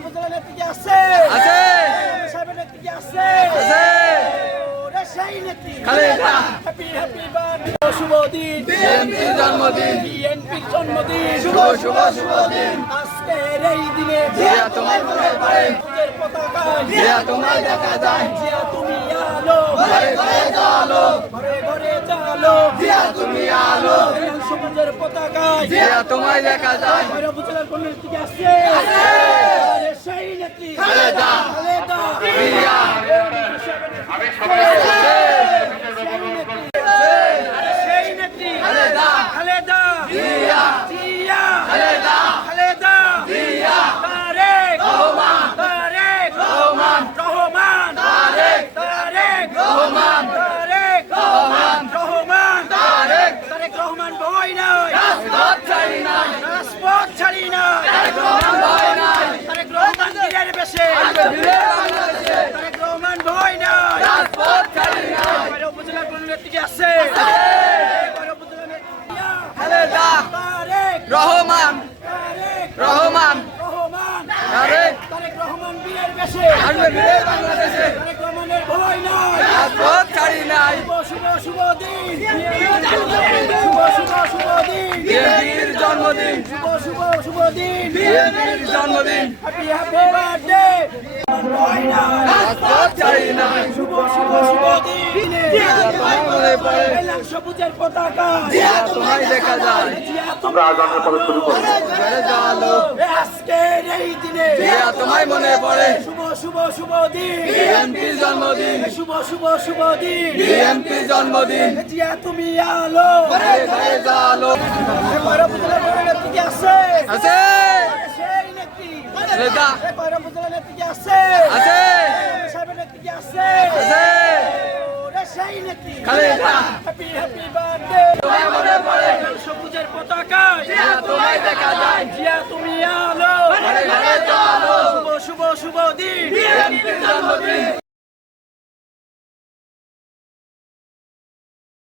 উপজেলা নেত্রী কি আছে? আছে। সাহেবের নেত্রী কি আছে? আছে। ওরে সেই নেত্রী খালেদা। হ্যাপি হ্যাপি বার্থডে শুভ দিন বিএনপির জন্মদিন। বিএনপির জন্মদিন শুভ শুভ শুভ দিন। আজকের এই দিনে জিয়া তোমায় মনে পড়ে। সবুজের পতাকায় জিয়া তোমায় দেখা যায়। জিয়া তুমি আলো ঘরে ঘরে জালো। ঘরে ঘরে জালো জিয়া তুমি আলো। সবুজের পতাকায় জিয়া তোমায় দেখা যায়। ভৈরব উপজেলার কোন নেত্রী কি আছে? আরে সেই নেত্রী খালেদা। খালেদা জিয়া। সেই নেত্রী খালেদা। খালেদা জিয়া। জিয়া খালেদা। খালেদা জিয়া। তারেক রহমান। তারেক রহমান। রহমান তারেক। তারেক রহমান। তারেক রহমান। রহমান তারেক। তারেক রহমান ভয় নাই রাজপথ ছাড়ি নাই। রাজপথ ছাড়ি নাই তারেক রহমান ভয় নাই। তারেক রহমান বীরের বেশে আসবে ফিরে বাংলাদেশে। তারেক রহমান ভয় নাই রাজপথ ছাড়ি নাই। ভৈরব উপজেলার কোন নেত্রী কি আছে? ভৈরব উপজেলার নেত্রী খালেদা। তারেক রহমান। তারেক রহমান। রহমান তারেক। তারেক রহমান বীরের বেশে আসবে ফিরে বাংলাদেশে। তারেক রহমানের ভয় নাই রাজপথ ছাড়ি নাই। শুভ শুভ শুভ দিন শুভ শুভ শুভ দিন বিএনপির জন্মদিন। শুভ শুভ শুভ দিন বিএনপির জন্মদিন। হ্যাপি হ্যাপি বার্থডে ভয় নাই রাজপথ ছাড়ি নাই। শুভ শুভ শুভ দিন জিয়া তোমায় মনে পড়ে। সবুজের পতাকা জিয়া তোমায় দেখা যায়। আমরা আগামী পরে শুরু করব ঘরে জালো। আজকের এই দিনে জিয়া তোমায় মনে পড়ে। শুভ শুভ শুভ দিন বিএনপির জন্মদিন। শুভ শুভ শুভ দিন বিএনপির জন্মদিন। জিয়া তুমি আলো ঘরে ঘরে জালো। ভৈরব উপজেলার কোন নেত্রী কি আছে? আছে। সেই নেত্রী খালেদা। ভৈরব উপজেলার নেত্রী কি আছে? আছে। সাহেবের নেত্রী কি আছে? আছে। ওরে সেই নেত্রী খালেদা। হ্যাপি হ্যাপি বার্থডে তোমায় মনে পড়ে। সবুজের পতাকায় জিয়া তোমায় দেখা যায়। জিয়া তুমি আলো ঘরে ঘরে জালো। শুভ শুভ শুভ দিন বিএনপির জন্মদিন।